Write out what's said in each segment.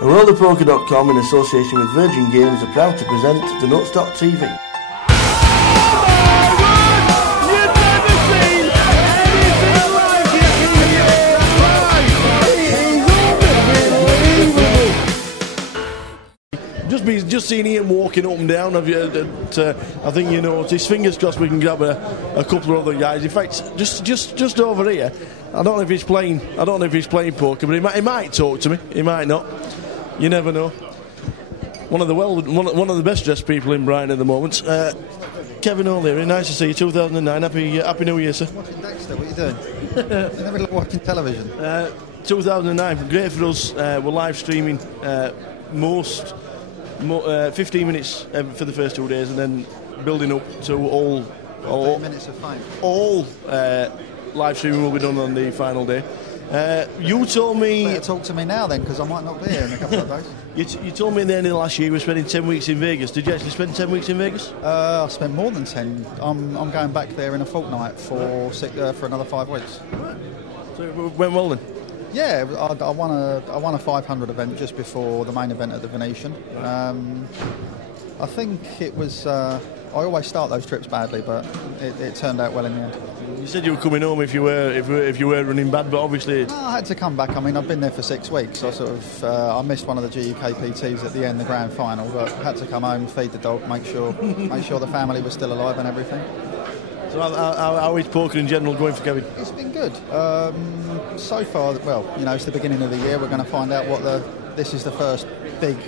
WorldofPoker.com, in association with Virgin Games, are proud to present the Nutstock TV. Just seen Ian walking up and down. I think you noticed. Fingers crossed we can grab a couple of other guys. In fact, just over here. I don't know if he's playing. I don't know if he's playing poker, but he might talk to me. He might not. You never know. One of the best dressed people in Brighton at the moment. Kevin O'Leary, nice to see you. 2009. Happy New Year, sir. Watching Dexter. What are you doing? In the middle of watching television. 2009. Great for us. We're live streaming 15 minutes for the first 2 days, and then building up to all 15 minutes of fame. All live streaming will be done on the final day. You told me... Better talk to me now then, because I might not be here in a couple of days. You told me at the end of last year you were spending 10 weeks in Vegas. Did you actually spend 10 weeks in Vegas? I spent more than 10. I'm going back there in a fortnight for another 5 weeks. Right. So it went well then? Yeah, I won a 500 event just before the main event at the Venetian. I think it was. I always start those trips badly, but it turned out well in the end. You said you were coming home if you were running bad, but obviously. No, I had to come back. I mean, I've been there for 6 weeks. I missed one of the GUKPTs at the end, the grand final, but had to come home, feed the dog, make sure the family was still alive and everything. So how is poker in general going for Kevin? It's been good. So far, well, it's the beginning of the year. We're going to find out this is the first big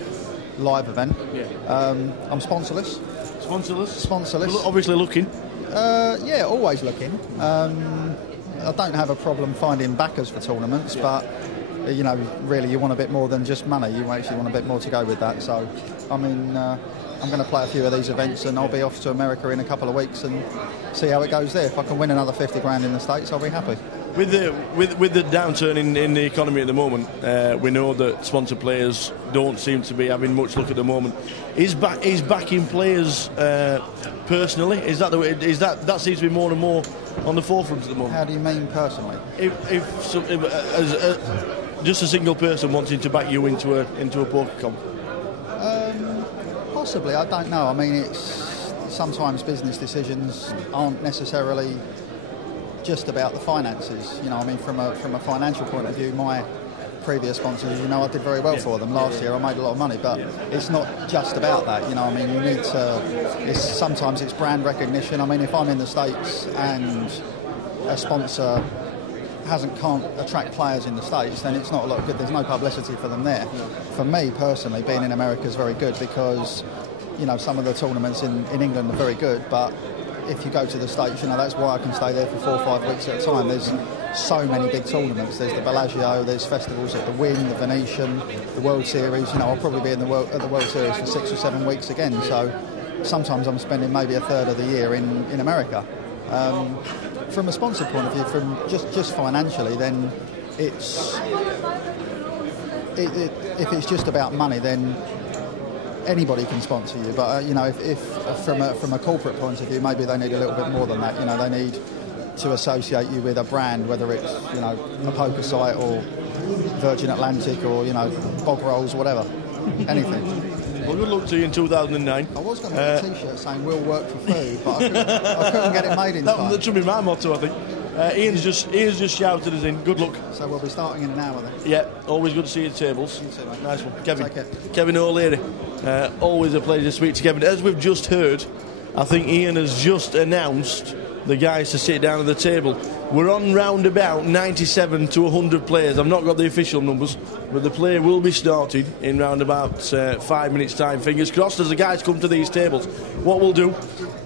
live event. Yeah. I'm sponsorless. Sponsorless? Obviously looking. Yeah, always looking. I don't have a problem finding backers for tournaments, but really you want a bit more than just money. You actually want a bit more to go with that. So, I mean, I'm going to play a few of these events, and I'll be off to America in a couple of weeks and see how it goes there. If I can win another 50 grand in the States, I'll be happy. With the downturn in the economy at the moment, we know that sponsor players don't seem to be having much luck at the moment. Is backing players personally? Is that seems to be more and more on the forefront at the moment? How do you mean personally? Just a single person wanting to back you into a poker comp. Possibly, I don't know. I mean, it's sometimes business decisions aren't necessarily just about the finances. I mean, from a financial point of view, my previous sponsors, I did very well for them. Last year I made a lot of money, but it's not just about that. I mean, you need to. Sometimes it's brand recognition. I mean, if I'm in the States and a sponsor can't attract players in the States, then it's not a lot of good. There's no publicity for them there. For me personally, being in America is very good because some of the tournaments in England are very good, but if you go to the States, that's why I can stay there for 4 or 5 weeks at a time. There's so many big tournaments. There's the Bellagio, there's festivals at the Wynn, the Venetian, the World Series. I'll probably be at the World Series for 6 or 7 weeks again. So sometimes I'm spending maybe a third of the year in America. From a sponsor point of view, from just financially, then if it's just about money, then anybody can sponsor you. But if from a corporate point of view, maybe they need a little bit more than that. They need to associate you with a brand, whether it's a poker site or Virgin Atlantic or Bog Rolls, whatever, anything. Well, good luck to you in 2009. I was going to get a T-shirt saying "We'll work for food," but I couldn't get it made in time. That should be my motto, I think. Ian's just shouted us in. Good luck. So we'll be starting in an hour then. Yeah, always good to see you at tables. You too, mate. Nice one, Kevin. Take care. Kevin O'Leary. Always a pleasure to speak to Kevin. As we've just heard, I think Ian has just announced the guys to sit down at the table. We're on round about 97 to 100 players. I've not got the official numbers, but the play will be started in round about 5 minutes' time. Fingers crossed as the guys come to these tables. What we'll do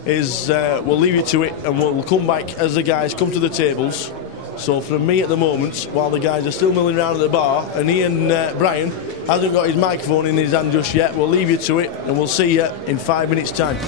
is we'll leave you to it, and we'll come back as the guys come to the tables. So from me at the moment, while the guys are still milling around at the bar, and Ian Brian hasn't got his microphone in his hand just yet, we'll leave you to it, and we'll see you in 5 minutes' time.